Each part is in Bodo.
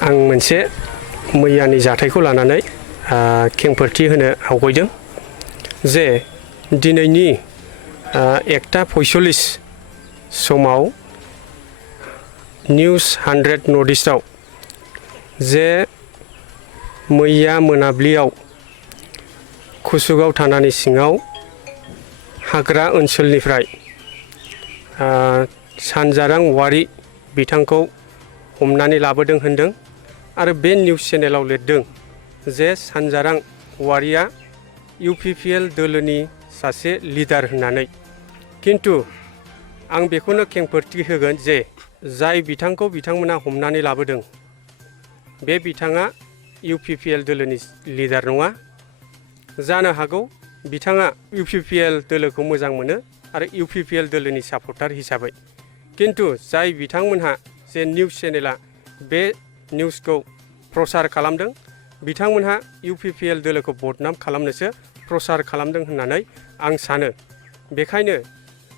आं मोनसे मैयानि जाथायखौ लानानै खेंफोरथि होनो आवगायदों जे दिनैनि 1:45 समाव निउज 100 नर्थ इस्टआव जे मैया मोनाब्लियाव कुसुगाव थानानि सिङाव हाग्रा ओनसोलनिफ्राय सानजारां वारि बिथांखौ हमनानै लाबोदों होनदों आरो बे निउज चेनेलाव लिरदों जे सानजारां वारिया UPPL दोलोनि सासे लिडार होननानै। किन्तु आं बेखौनो खेंफोरथि होगोन जे जाय बिथांखौ बिथांमोना हमनानै लाबोदों बे बिथाङा UPPL दोलोनि लिडार नङा। जानो हागौ बिथाङा UPPL दोलोखौ मोजां मोनो आरो UPPL दोलोनि सापर्टार हिसाबै। किन्तु जाय बिथांमोनहा जे निउज चेनेला बे निउजखौ प्रसार खालामदों बिथांमोनहा UPPL दोलोखौ बदनाम खालामनोसो प्रसार खालामदों होननानै आं सानो। बेखायनो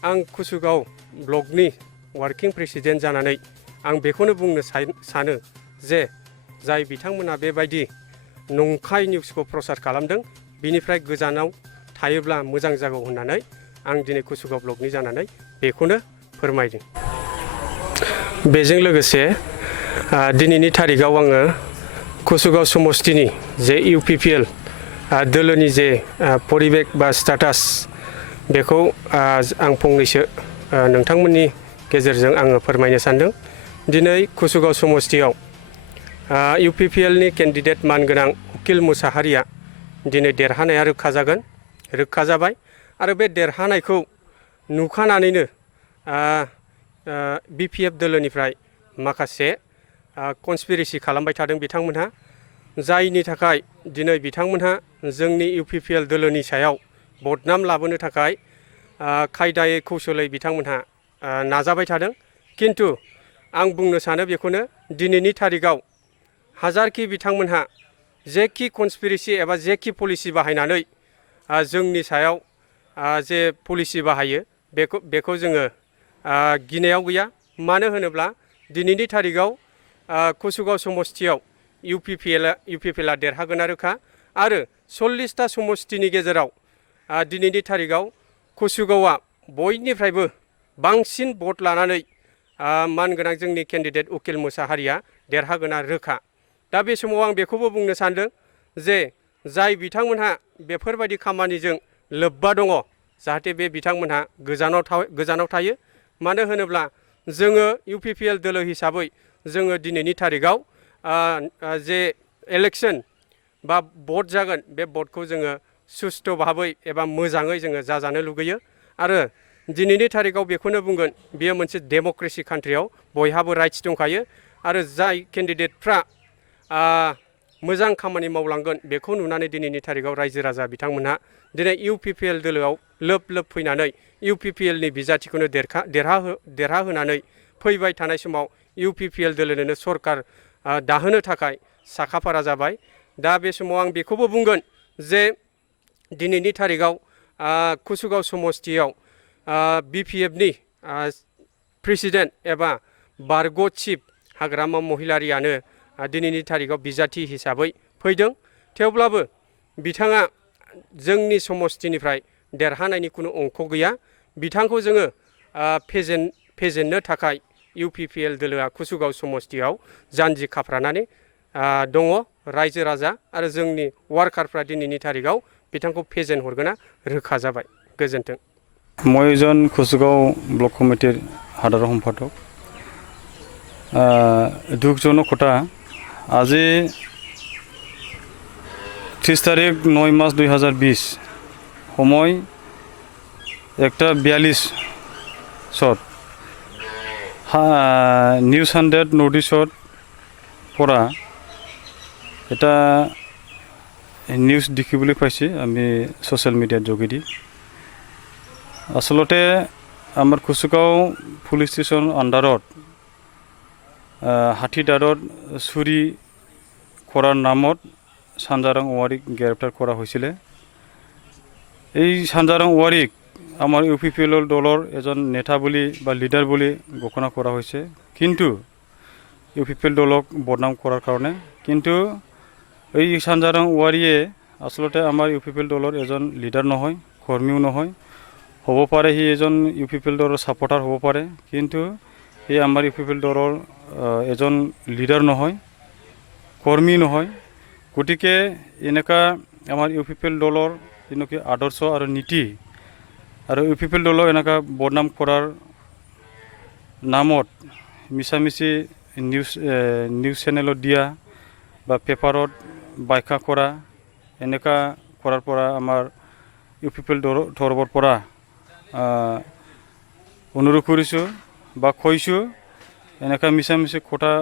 आं कुसुगाव ब्लकनि वार्किं प्रेसिडेन्ट जानानै आं बेखौनो बुंनो सानो जे जाय बिथांमोना बेबायदि नंखाय निउसखौ प्रसार खालामदों बिनिफ्राय गोजानाव थायोब्ला मोजां जागौ होननानै आं दिनै कुसुगाव ब्लकनि जानानै बेखौनो फोरमायदों। बेजों लोगोसे दिनैनि तारिखाव आङो कुसुगाव समस्तिनि जे UPPL दोलोनि जे परिबेक बा स्टेटास बेखौ आं फंनैसो नोंथांमोननि गेजेरजों आङो फोरमायनो सानदों। दिनै कुसुगाव समस्तियाव UPPLनि केन्डिडेट मानगोनां उकिल मुसाहारिया दिनै देरहानाया रोखा जाबाय आरो बे देरहानायखौ नुखानानैनो BPF दोलोनिफ्राय माखासे कनस्पिरेसि खालामबाय थादों बिथांमोनहा, जायनि थाखाय दिनै बिथांमोनहा जोंनि UPPL दोलोनि सायाव बदनाम लाबोनो थाखाय खायदायै कौशलै बिथांमोनहा नाजाबाय थादों। किन्तु आं बुंनो सानो बेखौनो दिनैनि तारिखाव हाजारखि बिथांमोनहा जेखि कनस्पिरेसि एबा जेखि पलिसि बाहायनानै जोंनि सायाव जे पलिसि बाहायो बेखौ जोङो गिनायाव गैया। मानो होनोब्ला दिनैनि तारिखाव कुसुगाव समस्तियाव UPPLआ देरहागोना रोखा आरो 40टा समस्तिनि गेजेराव दिनैनि तारिखाव कुसुगावआ बयनिफ्रायबो बांसिन भट लानानै मानगोनां जोंनि केन्डिडेट उकिल मुसाहारिया देरहागोना रोखा। दा बे समाव आं बेखौबो बुंनो सानदों जे जाय बिथांमोनहा बेफोरबायदि खामानिजों लोब्बा दङ जाहाथे बे बिथांमोनहा गोजानाव थायो। मानो होनोब्ला जोङो UPPL दोलो हिसाबै जोङो दिनैनि तारिखाव जे इलेक्सन बा भट जागोन बे भटखौ जोङो सुस्थ' भाबै एबा मोजाङै जोङो जाजानो लुगैयो आरो दिनैनि तारिखाव बेखौनो बुंगोन बेयो मोनसे डेम'क्रेसि कान्ट्रियाव बयहाबो राइट्स दंखायो आरो जाय केन्डिडेटफ्रा मोजां खामानि मावलांगोन बेखौ नुनानै दिनैनि तारिखाव रायजो राजा बिथांमोनहा दिनै UPPL दोलोआव लोब फैनानै UPPLनि बिजाथिखौनो देरहाहोनानै फैबाय थानाय समाव UPPL दोलोनो सरकार दाहोनो थाखाय साखाफारा जाबाय। दा बे समाव आं बेखौबो बुंगोन जे दिनैनि तारिखाव कुसुगाव समस्तियाव BPFनि प्रेसिडेन्ट एबा बारग' चिफ हाग्रामा महिलारियानो दिनैनि तारिखाव बिजाथि हिसाबै फैदों। थेवब्लाबो बिथाङा जोंनि समस्तिनिफ्राय देरहानायनि खुनु अंख गैया। बिथांखौ जोङो फेजेननो थाखाय UPPL दोलोआ कुसुगाव समस्तियाव जानजि खाफ्रानानै दङ। रायजो राजा आरो जोंनि वार्कारफ्रा दिनैनि तारिखाव बिथांखौ फेजेन हरगोना रोखा जाबाय। गोजोन्थों। মই এজন কুসুগাঁও ব্লক কমিটির সাধারণ সম্পাদক। দুঃখজনক কথা, আজি 30 তারিখ 9 মার্চ 2020 সময় 1:42 নিউজ 100 নর্থ ইস্টত পৰা এটা নিউজ দেখিবলৈ পাইছে আমি সোশ্যাল মিডিয়াৰ যোগেদি। আসলতে আমাৰ কুসুগাঁও পুলিচ ষ্টেচন আণ্ডাৰত হাতীদাৰত চুৰি কৰাৰ নামত সানজাৰাং ওৱাৰীক গ্ৰেপ্তাৰ কৰা হৈছিলে। এই সানজাৰাং ওৱাৰীক আমাৰ UPPL দলৰ এজন নেতা বুলি বা লিডাৰ বুলি ঘোষণা কৰা হৈছে। কিন্তু UPPL দলক বদনাম কৰাৰ কাৰণে। কিন্তু এই সঞ্জয় ৱাৰীয়ে আচলতে আমাৰ UPPL দলৰ এজন লিডাৰ নহয়, কৰ্মীও নহয়। হ'ব পাৰে সি এজন UPPL দলৰ ছাপৰ্টাৰ হ'ব পাৰে, কিন্তু সি আমাৰ UPPL দলৰ এজন লিডাৰ নহয়, কৰ্মী নহয়। গতিকে এনেকুৱা আমাৰ UPPL দলৰ যেনেকৈ আদৰ্শ আৰু নীতি আৰু UPPL দলক এনেকুৱা বদনাম কৰাৰ নামত মিছামিছি নিউজ চেনেলত দিয়া বা পেপাৰত ব্যাখ্যা কৰা এনেকুৱা কৰাৰ পৰা আমাৰ UPPL তৰফৰ পৰা অনুৰোধ কৰিছোঁ বা কৈছোঁ, এনেকুৱা মিছামিছি কথা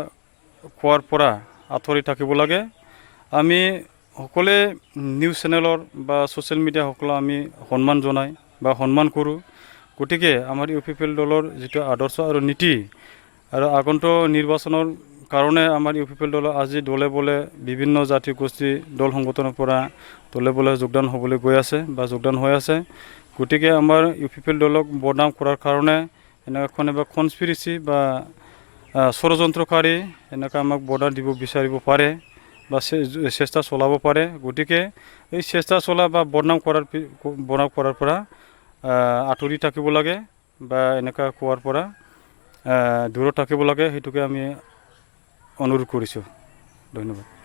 কোৱাৰ পৰা আঁতৰি থাকিব লাগে। আমি সকলোৱে নিউজ চেনেলৰ বা ছ'চিয়েল মিডিয়া সকলো আমি সন্মান জনাই বা সন্মান কৰোঁ। গতিকে আমাৰ UPPL দলৰ যিটো আদৰ্শ আৰু নীতি আৰু আগন্তুক নিৰ্বাচনৰ কাৰণে আমাৰ UPPL দলৰ আজি দলে বলে বিভিন্ন জাতি গোষ্ঠী দল সংগঠনৰ পৰা দলে বলে যোগদান হ'বলৈ গৈ আছে বা যোগদান হৈ আছে। গতিকে আমাৰ UPPL দলক বদনাম কৰাৰ কাৰণে এনেকুৱা কনস্পিৰেচি বা ষড়যন্ত্ৰকাৰী এনেকুৱা আমাক বৰ্ডাৰ দিব বিচাৰিব পাৰে বা চেষ্টা চলাব পাৰে। গতিকে এই চেষ্টা চলা বা বদনাম কৰাৰ পৰা আঁতৰি থাকিব লাগে বা এনেকুৱা কোৱাৰ পৰা দূৰত থাকিব লাগে, সেইটোকে আমি অনুৰোধ কৰিছোঁ। ধন্যবাদ।